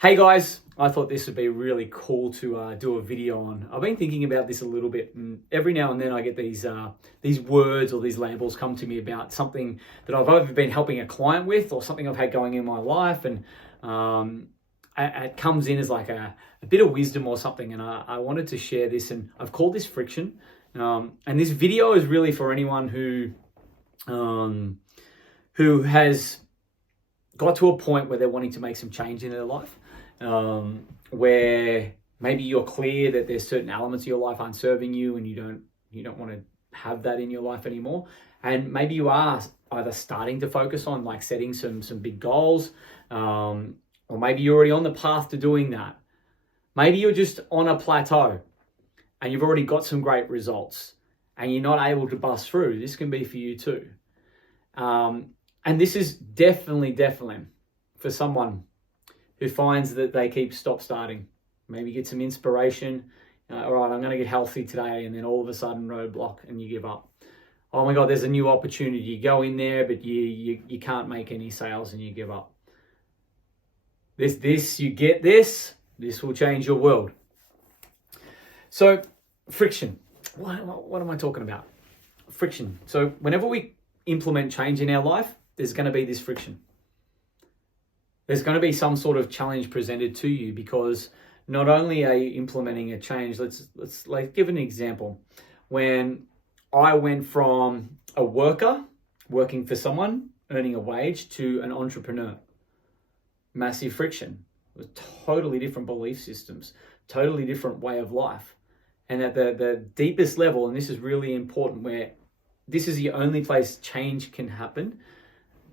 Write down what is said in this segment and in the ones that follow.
Hey guys, I thought this would be really cool to do a video on. I've been thinking about this a little bit, and every now and then I get these words or these labels come to me about something that I've either been helping a client with or something I've had going in my life, and it comes in as like a bit of wisdom or something. And I wanted to share this, and I've called this friction. And this video is really for anyone who has got to a point where they're wanting to make some change in their life. Where maybe you're clear that there's certain elements of your life aren't serving you and you don't want to have that in your life anymore. And maybe you are either starting to focus on like setting some big goals, or maybe you're already on the path to doing that. Maybe you're just on a plateau and you've already got some great results and you're not able to bust through. This can be for you too. And this is definitely for someone who finds that they keep starting. Maybe get some inspiration. All right, I'm going to get healthy today, and then all of a sudden roadblock and you give up. Oh my God, there's a new opportunity. You go in there, but you can't make any sales and you give up. You get this will change your world. So friction, what am I talking about? Friction. So whenever we implement change in our life, there's going to be this friction. There's going to be some sort of challenge presented to you, because not only are you implementing a change, let's like give an example. When I went from a worker working for someone, earning a wage, to an entrepreneur, massive friction. It was totally different belief systems, totally different way of life. And at the deepest level, and this is really important, where this is the only place change can happen,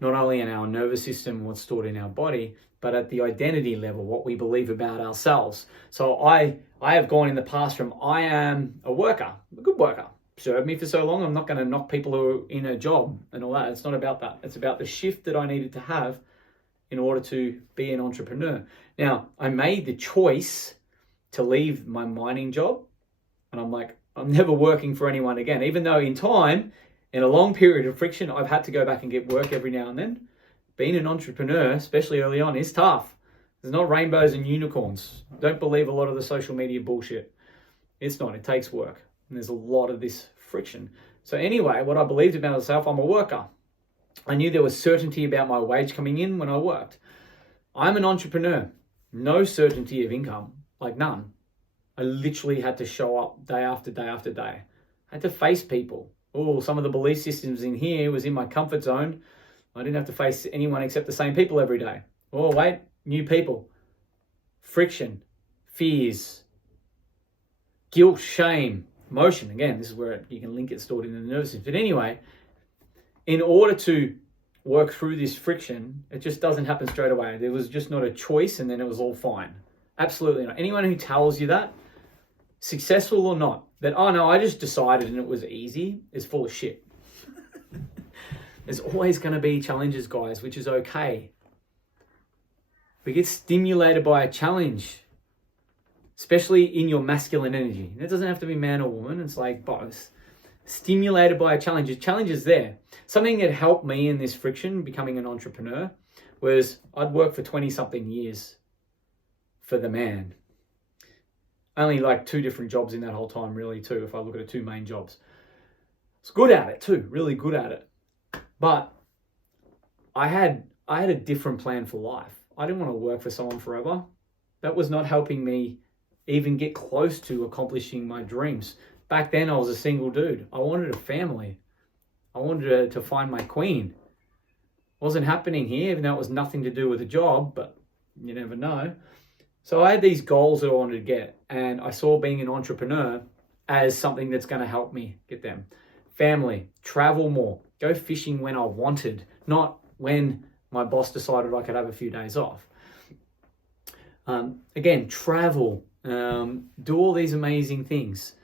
not only in our nervous system, what's stored in our body, but at the identity level, what we believe about ourselves. So I have gone in the past from I am a worker, a good worker, served me for so long, I'm not going to knock people who are in a job and all that. It's not about that. It's about the shift that I needed to have in order to be an entrepreneur. Now, I made the choice to leave my mining job, and I'm like, I'm never working for anyone again, even though in time, in a long period of friction, I've had to go back and get work every now and then. Being an entrepreneur, especially early on, is tough. There's not rainbows and unicorns. Don't believe a lot of the social media bullshit. It's not. It takes work. And there's a lot of this friction. So anyway, what I believed about myself, I'm a worker. I knew there was certainty about my wage coming in when I worked. I'm an entrepreneur. No certainty of income, like none. I literally had to show up day after day after day. I had to face people. Oh, some of the belief systems in here was in my comfort zone. I didn't have to face anyone except the same people every day. Oh, wait, new people. Friction, fears, guilt, shame, emotion. Again, this is where you can link it stored in the nervous system. But anyway, in order to work through this friction, it just doesn't happen straight away. There was just not a choice and then it was all fine. Absolutely not. Anyone who tells you that, successful or not, that, oh no, I just decided and it was easy, is full of shit. There's always going to be challenges, guys, which is okay. We get stimulated by a challenge, especially in your masculine energy. It doesn't have to be man or woman. It's like both. Stimulated by a challenge. A challenge is there. Something that helped me in this friction, becoming an entrepreneur, was I'd worked for 20-something years for the man. Only like 2 different jobs in that whole time, really, too, if I look at the 2 main jobs. I was good at it, too, really good at it. But I had a different plan for life. I didn't want to work for someone forever. That was not helping me even get close to accomplishing my dreams. Back then, I was a single dude. I wanted a family. I wanted to find my queen. Wasn't happening here, even though it was nothing to do with a job, but you never know. So I had these goals that I wanted to get, and I saw being an entrepreneur as something that's going to help me get them. Family, travel more, go fishing when I wanted, not when my boss decided I could have a few days off. Again, travel, do all these amazing things,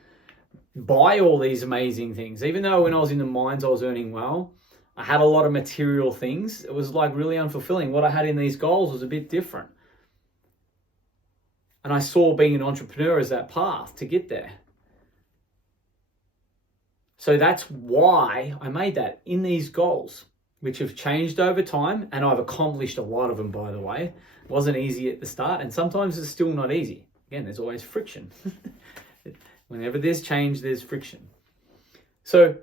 buy all these amazing things. Even though when I was in the mines, I was earning well, I had a lot of material things. It was like really unfulfilling. What I had in these goals was a bit different. And I saw being an entrepreneur as that path to get there. So that's why I made that in these goals. which have changed over time, and I've accomplished a lot of them, by the way. It wasn't easy at the start, and sometimes it's still not easy. Again, there's always friction. Whenever there's change, there's friction. So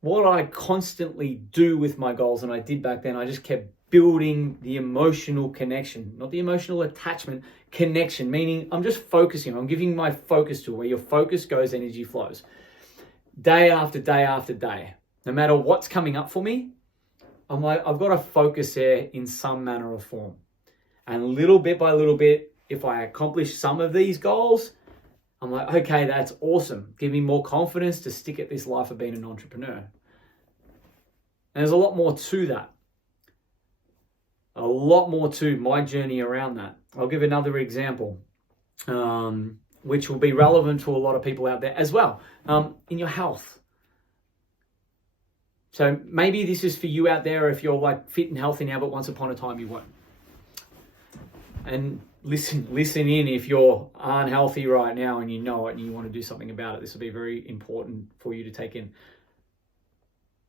what I constantly do with my goals, and I did back then, I just kept building the emotional connection, not the emotional attachment, connection, meaning I'm just focusing. I'm giving my focus to where your focus goes, energy flows. Day after day after day, no matter what's coming up for me, I'm like, I've got to focus there in some manner or form. And little bit by little bit, if I accomplish some of these goals, I'm like, okay, that's awesome. Give me more confidence to stick at this life of being an entrepreneur. And there's a lot more to that. A lot more to my journey around that. I'll give another example, which will be relevant to a lot of people out there as well, in your health. So maybe this is for you out there if you're like fit and healthy now, but once upon a time you weren't. And listen in if you're unhealthy right now and you know it and you want to do something about it. This will be very important for you to take in.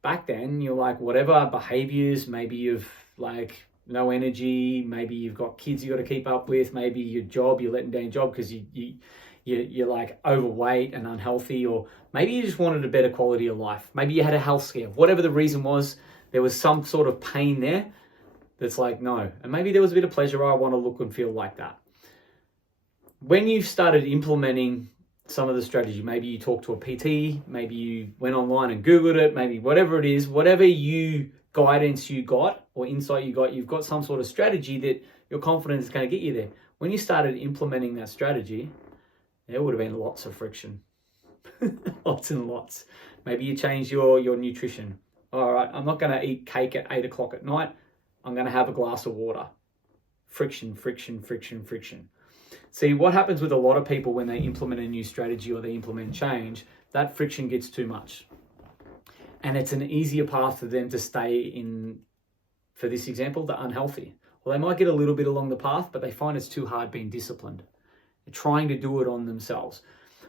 Back then, you're like, whatever behaviors, maybe you've like no energy, maybe you've got kids you got to keep up with, maybe your job, you're letting down your job because you're like overweight and unhealthy, or maybe you just wanted a better quality of life. Maybe you had a health scare. Whatever the reason was, there was some sort of pain there that's like, no. And maybe there was a bit of pleasure. I want to look and feel like that. When you've started implementing some of the strategy, maybe you talked to a PT, maybe you went online and Googled it, maybe whatever it is, whatever guidance you got or insight you got, you've got some sort of strategy that you're confident is going to get you there. When you started implementing that strategy, there would have been lots of friction. Lots and lots. Maybe you changed your nutrition. All right, I'm not going to eat cake at 8 o'clock at night. I'm going to have a glass of water. Friction, friction, friction, friction. See, what happens with a lot of people when they implement a new strategy or they implement change, that friction gets too much. And it's an easier path for them to stay in, for this example, the unhealthy. Well, they might get a little bit along the path, but they find it's too hard being disciplined. They're trying to do it on themselves.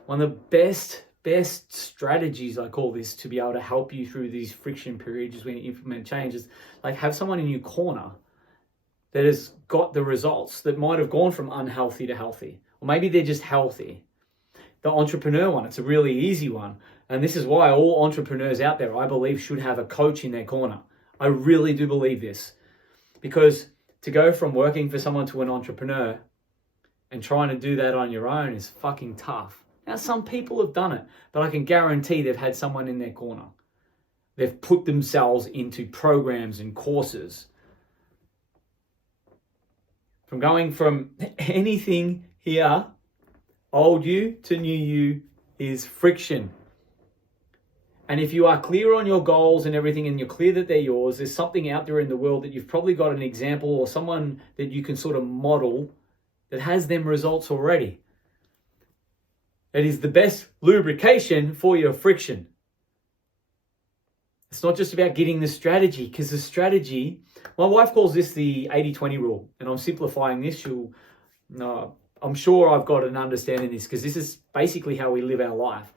One of the best strategies, I call this, to be able to help you through these friction periods is when you implement changes, like have someone in your corner that has got the results that might have gone from unhealthy to healthy. Or maybe they're just healthy. The entrepreneur one, it's a really easy one. And this is why all entrepreneurs out there, I believe, should have a coach in their corner. I really do believe this. Because to go from working for someone to an entrepreneur and trying to do that on your own is fucking tough. Now, some people have done it, but I can guarantee they've had someone in their corner. They've put themselves into programs and courses. From going from anything here, old you to new you, is friction. And if you are clear on your goals and everything and you're clear that they're yours, there's something out there in the world that you've probably got an example or someone that you can sort of model that has them results already. It is the best lubrication for your friction. It's not just about getting the strategy, because the strategy, my wife calls this the 80-20 rule, and I'm simplifying this. I'm sure I've got an understanding of this, because this is basically how we live our life.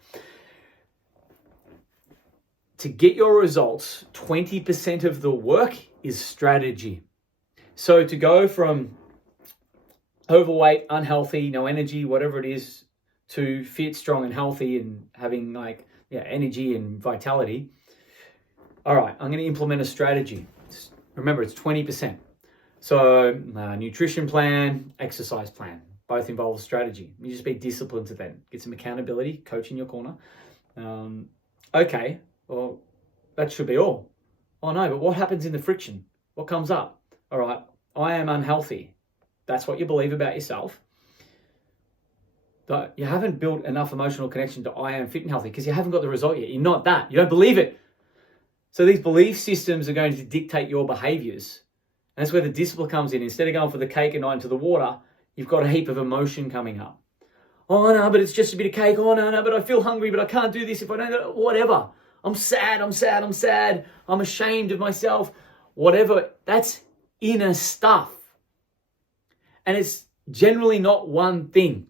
To get your results, 20% of the work is strategy. So to go from overweight, unhealthy, no energy, whatever it is, to fit, strong and healthy and having energy and vitality. All right, I'm going to implement a strategy. Remember, it's 20%. So nutrition plan, exercise plan, both involve strategy. You just be disciplined to them. Get some accountability, coach in your corner. Okay, well, that should be all. Oh no, but what happens in the friction? What comes up? All right, I am unhealthy. That's what you believe about yourself. But you haven't built enough emotional connection to I am fit and healthy because you haven't got the result yet. You're not that. You don't believe it. So these belief systems are going to dictate your behaviors. And that's where the discipline comes in. Instead of going for the cake and not into the water, you've got a heap of emotion coming up. Oh no, but it's just a bit of cake. Oh no, but I feel hungry, but I can't do this if I don't, whatever. I'm sad. I'm ashamed of myself. Whatever. That's inner stuff. And it's generally not one thing.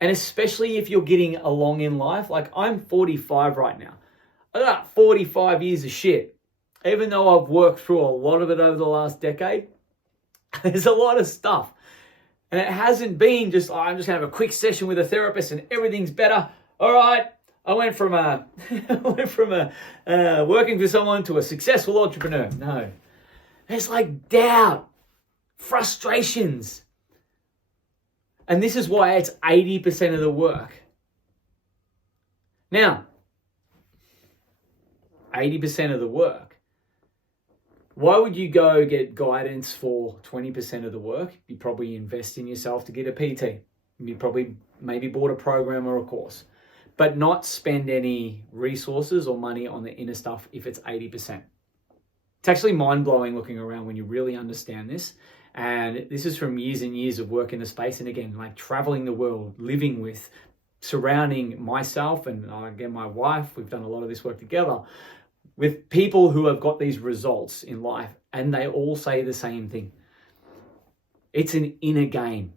And especially if you're getting along in life, like I'm 45 right now. I got 45 years of shit. even though I've worked through a lot of it over the last decade, there's a lot of stuff. And it hasn't been just, I'm just going to have a quick session with a therapist and everything's better. All right, I went from working for someone to a successful entrepreneur. No, it's like doubt, frustrations. And this is why it's 80% of the work. Now, 80% of the work. Why would you go get guidance for 20% of the work? You probably invest in yourself to get a PT. You probably maybe bought a program or a course, but not spend any resources or money on the inner stuff if it's 80%. It's actually mind-blowing looking around when you really understand this. And this is from years and years of work in the space. And again, like traveling the world, living with, surrounding myself and again, my wife, we've done a lot of this work together with people who have got these results in life, and they all say the same thing. It's an inner game.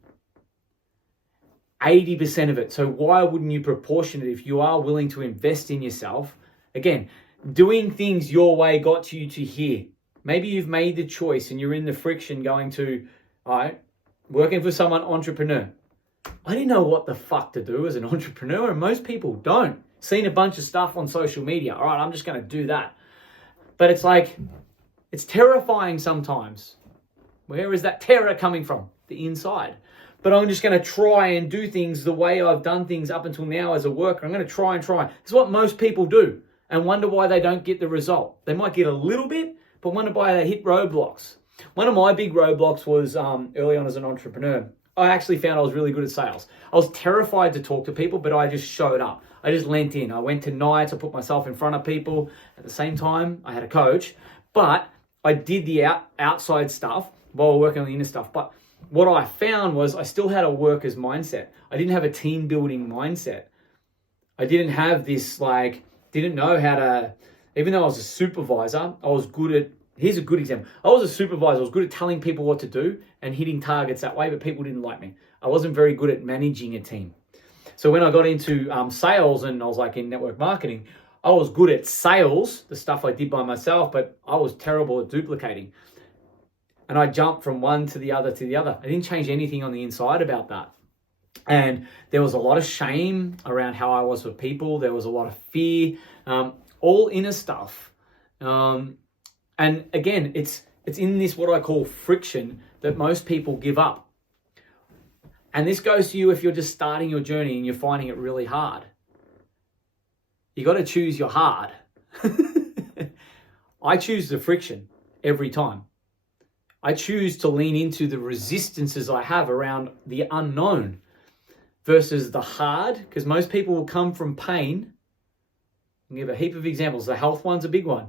80% of it. So why wouldn't you proportion it if you are willing to invest in yourself? Again, doing things your way got you to here. Maybe you've made the choice and you're in the friction going to, all right, working for someone entrepreneur. I didn't know what the fuck to do as an entrepreneur, and most people don't. Seen a bunch of stuff on social media. All right, I'm just going to do that. But it's like, it's terrifying sometimes. Where is that terror coming from? The inside. But I'm just going to try and do things the way I've done things up until now as a worker. I'm going to try and try. It's what most people do and wonder why they don't get the result. They might get a little bit, but wonder why they hit roadblocks. One of my big roadblocks was early on as an entrepreneur. I actually found I was really good at sales. I was terrified to talk to people, but I just showed up. I just lent in. I went to nights. I put myself in front of people. At the same time, I had a coach, but I did the outside stuff while working on the inner stuff. But what I found was I still had a worker's mindset. I didn't have a team building mindset. I didn't have this didn't know how to, even though I was a supervisor, I was good at, here's a good example. I was a supervisor. I was good at telling people what to do and hitting targets that way, but people didn't like me. I wasn't very good at managing a team. So when I got into sales and I was in network marketing, I was good at sales, the stuff I did by myself, but I was terrible at duplicating. And I jumped from one to the other to the other. I didn't change anything on the inside about that. And there was a lot of shame around how I was with people. There was a lot of fear, all inner stuff. And again, it's in this what I call friction that most people give up. And this goes to you if you're just starting your journey and you're finding it really hard. You got to choose your hard. I choose the friction every time. I choose to lean into the resistances I have around the unknown versus the hard, because most people will come from pain. I'll give a heap of examples. The health one's a big one.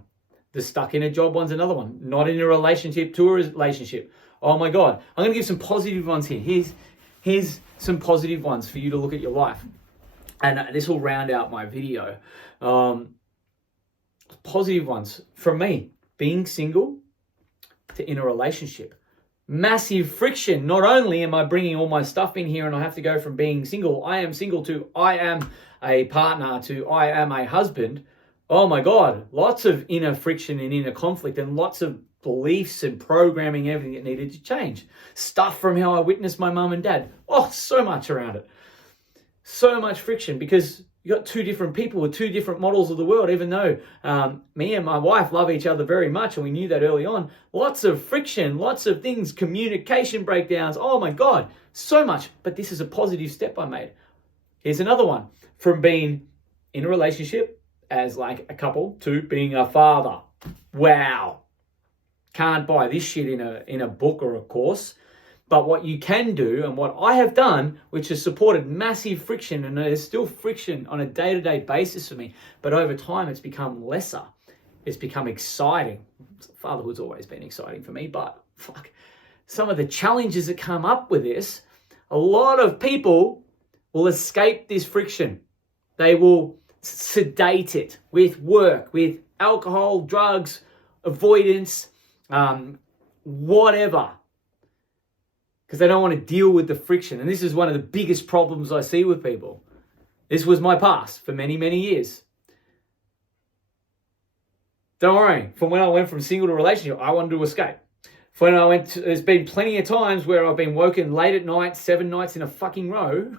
The stuck in a job one's another one. Not in a relationship to a relationship. Oh my God. I'm going to give some positive ones here. Here's some positive ones for you to look at your life. And this will round out my video. Positive ones from me. Being single to in a relationship. Massive friction. Not only am I bringing all my stuff in here and I have to go from being single, I am single, to I am a partner, to I am a husband. Oh my God, lots of inner friction and inner conflict and lots of beliefs and programming, everything that needed to change. Stuff from how I witnessed my mum and dad. Oh, so much around it. So much friction because you got two different people with two different models of the world, even though me and my wife love each other very much and we knew that early on. Lots of friction, lots of things, communication breakdowns. Oh my God, so much. But this is a positive step I made. Here's another one. From being in a relationship as a couple to being a father. Wow. Can't buy this shit in a book or a course. But what you can do, and what I have done, which has supported massive friction, and there's still friction on a day-to-day basis for me, but over time it's become lesser. It's become exciting. Fatherhood's always been exciting for me, but some of the challenges that come up with this, a lot of people will escape this friction. They will sedate it with work, with alcohol, drugs, avoidance, whatever. Because they don't want to deal with the friction. And this is one of the biggest problems I see with people. This was my past for many, many years. Don't worry. From when I went from single to relationship, I wanted to escape. There's been plenty of times where I've been woken late at night, 7 nights in a fucking row,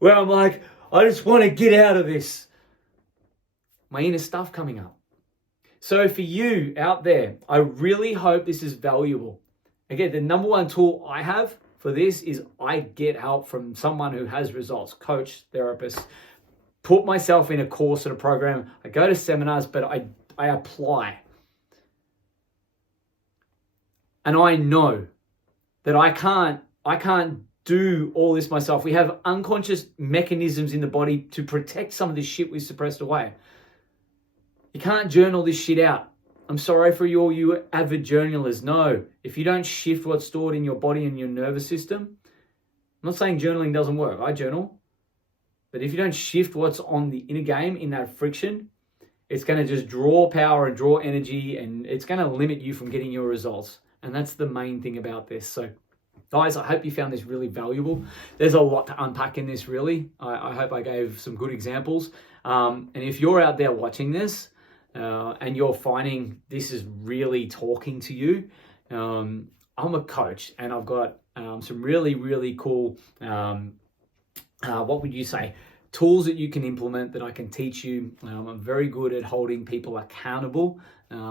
where I'm like, I just want to get out of this. My inner stuff coming up. So for you out there, I really hope this is valuable. Again, the number one tool I have for this is I get help from someone who has results, coach, therapist, put myself in a course or a program. I go to seminars, but I apply. And I know that I can't do all this myself. We have unconscious mechanisms in the body to protect some of this shit we suppressed away. You can't journal this shit out. I'm sorry for all you avid journalers. No, if you don't shift what's stored in your body and your nervous system, I'm not saying journaling doesn't work. I journal. But if you don't shift what's on the inner game in that friction, it's going to just draw power and draw energy, and it's going to limit you from getting your results. And that's the main thing about this. So guys, I hope you found this really valuable. There's a lot to unpack in this, really. I hope I gave some good examples. And if you're out there watching this and you're finding this is really talking to you, I'm a coach and I've got some really, really cool, what would you say, tools that you can implement that I can teach you. I'm very good at holding people accountable,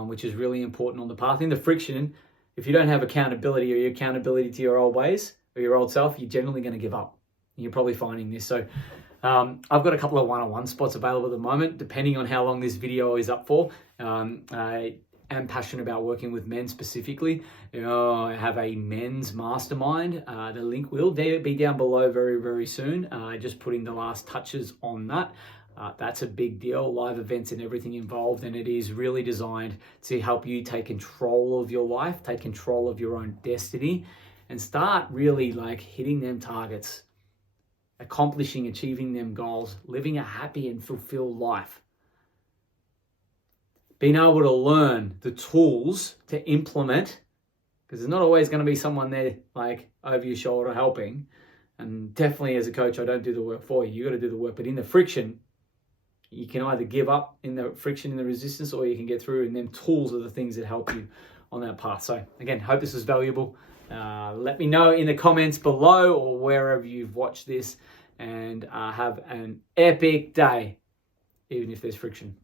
which is really important on the path. In the friction, if you don't have accountability or your accountability to your old ways or your old self, you're generally going to give up. You're probably finding this. So I've got a couple of one-on-one spots available at the moment, depending on how long this video is up for. I am passionate about working with men specifically. I have a men's mastermind. The link will be down below very, very soon. Just putting the last touches on that. That's a big deal, live events and everything involved, and it is really designed to help you take control of your life, take control of your own destiny, and start really like hitting them targets, achieving them goals, living a happy and fulfilled life. Being able to learn the tools to implement, because there's not always going to be someone there like over your shoulder helping, and definitely as a coach, I don't do the work for you. You got to do the work, but in the friction, you can either give up in the friction and the resistance, or you can get through, and them tools are the things that help you on that path. So again, hope this was valuable. Let me know in the comments below or wherever you've watched this, and have an epic day, even if there's friction.